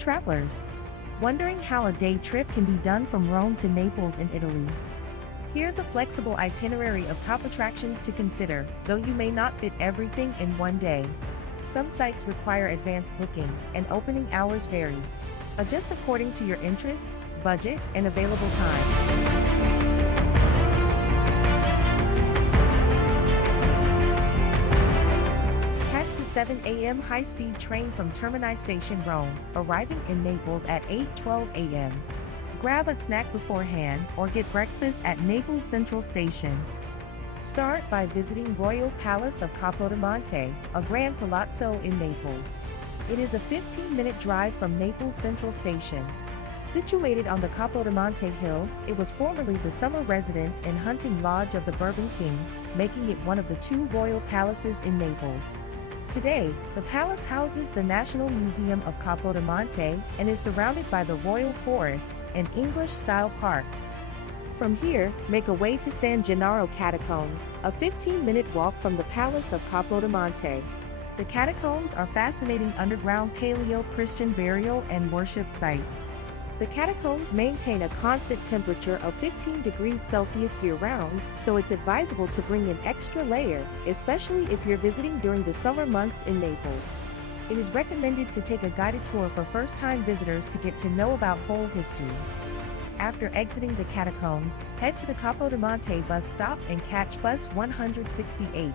travelers. Wondering how a day trip can be done from Rome to Naples in Italy? Here's a flexible itinerary of top attractions to consider, though you may not fit everything in one day. Some sites require advanced booking, and opening hours vary. Adjust according to your interests, budget, and available time. Catch the 7 a.m. high-speed train from Termini Station Rome, arriving in Naples at 8:12 a.m. Grab a snack beforehand or get breakfast at Naples Central Station. Start by visiting Royal Palace of Capodimonte, a grand palazzo in Naples. It is a 15-minute drive from Naples Central Station. Situated on the Capodimonte Hill, it was formerly the summer residence and hunting lodge of the Bourbon kings, making it one of the two royal palaces in Naples. Today, the palace houses the National Museum of Capodimonte and is surrounded by the Royal Forest, an English-style park. From here, make a way to San Gennaro Catacombs, a 15-minute walk from the Palace of Capodimonte. The catacombs are fascinating underground Paleo-Christian burial and worship sites. The catacombs maintain a constant temperature of 15 degrees Celsius year-round, so it's advisable to bring an extra layer, especially if you're visiting during the summer months in Naples. It is recommended to take a guided tour for first-time visitors to get to know about whole history. After exiting the catacombs, head to the Capodimonte bus stop and catch bus 168.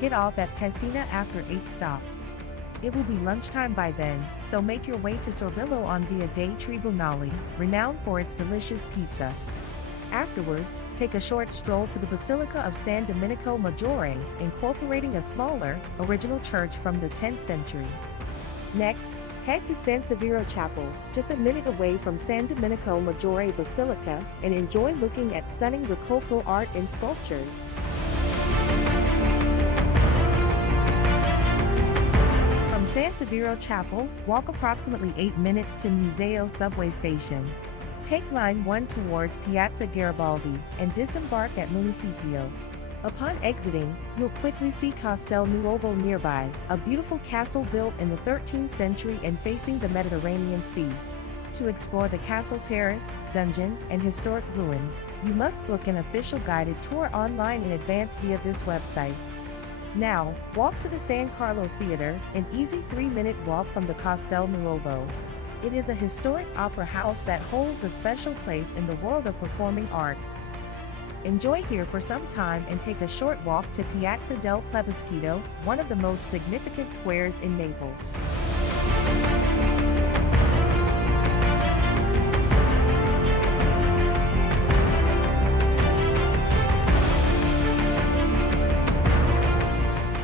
Get off at Pesina after 8 stops. It will be lunchtime by then, so make your way to Sorbillo on Via dei Tribunali, renowned for its delicious pizza. Afterwards, take a short stroll to the Basilica of San Domenico Maggiore, incorporating a smaller, original church from the 10th century. Next, head to Sansevero Chapel, just a minute away from San Domenico Maggiore Basilica, and enjoy looking at stunning Rococo art and sculptures. From Sansevero Chapel, walk approximately 8 minutes to Museo subway station. Take line 1 towards Piazza Garibaldi, and disembark at Municipio. Upon exiting, you'll quickly see Castel Nuovo nearby, a beautiful castle built in the 13th century and facing the Mediterranean Sea. To explore the castle terrace, dungeon, and historic ruins, you must book an official guided tour online in advance via this website. Now, walk to the San Carlo Theatre, an easy 3-minute walk from the Castel Nuovo. It is a historic opera house that holds a special place in the world of performing arts. Enjoy here for some time and take a short walk to Piazza del Plebiscito, one of the most significant squares in Naples.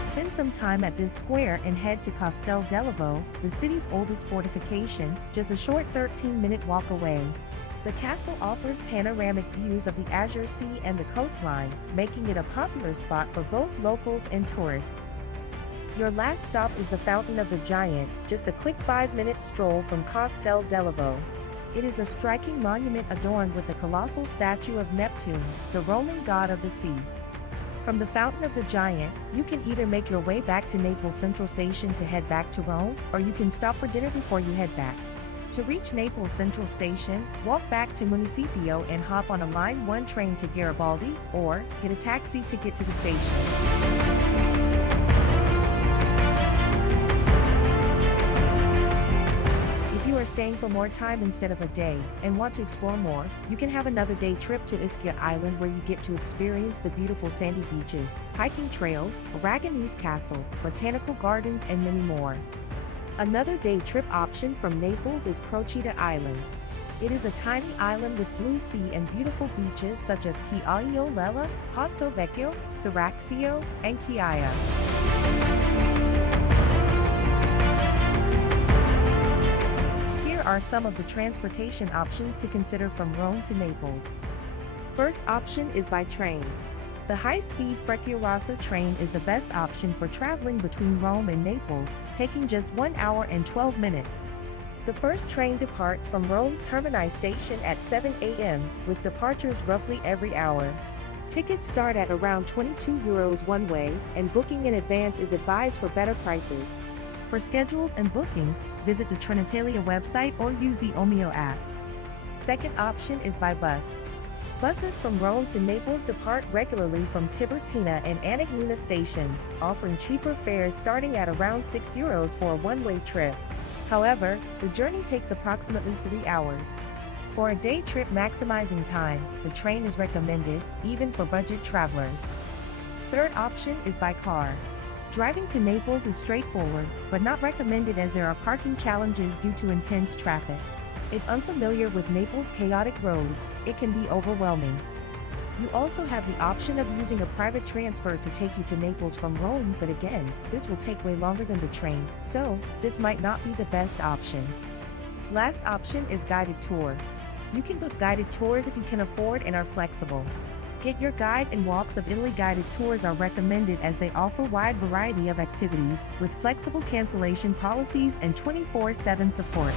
Spend some time at this square and head to Castel dell'Ovo, the city's oldest fortification, just a short 13-minute walk away. The castle offers panoramic views of the Azure Sea and the coastline, making it a popular spot for both locals and tourists. Your last stop is the Fountain of the Giant, just a quick 5-minute stroll from Castel dell'Ovo. It is a striking monument adorned with the colossal statue of Neptune, the Roman god of the sea. From the Fountain of the Giant, you can either make your way back to Naples Central Station to head back to Rome, or you can stop for dinner before you head back. To reach Naples Central Station, walk back to Municipio and hop on a Line 1 train to Garibaldi, or get a taxi to get to the station. If you are staying for more time instead of a day, and want to explore more, you can have another day trip to Ischia Island where you get to experience the beautiful sandy beaches, hiking trails, Aragonese Castle, botanical gardens and many more. Another day trip option from Naples is Procida Island. It is a tiny island with blue sea and beautiful beaches such as Chiaio Lella, Pozzo Vecchio, Saraxio, and Chiaia. Here are some of the transportation options to consider from Rome to Naples. First option is by train. The high-speed Frecciarossa train is the best option for traveling between Rome and Naples, taking just 1 hour and 12 minutes. The first train departs from Rome's Termini station at 7 a.m., with departures roughly every hour. Tickets start at around €22 one way, and booking in advance is advised for better prices. For schedules and bookings, visit the Trenitalia website or use the Omio app. Second option is by bus. Buses from Rome to Naples depart regularly from Tiburtina and Anagnina stations, offering cheaper fares starting at around €6 for a one-way trip. However, the journey takes approximately 3 hours. For a day trip maximizing time, the train is recommended, even for budget travelers. Third option is by car. Driving to Naples is straightforward, but not recommended as there are parking challenges due to intense traffic. If unfamiliar with Naples' chaotic roads, it can be overwhelming. You also have the option of using a private transfer to take you to Naples from Rome, but again, this will take way longer than the train, so this might not be the best option. Last option is guided tour. You can book guided tours if you can afford and are flexible. Get Your Guide and Walks of Italy guided tours are recommended as they offer wide variety of activities, with flexible cancellation policies and 24/7 support.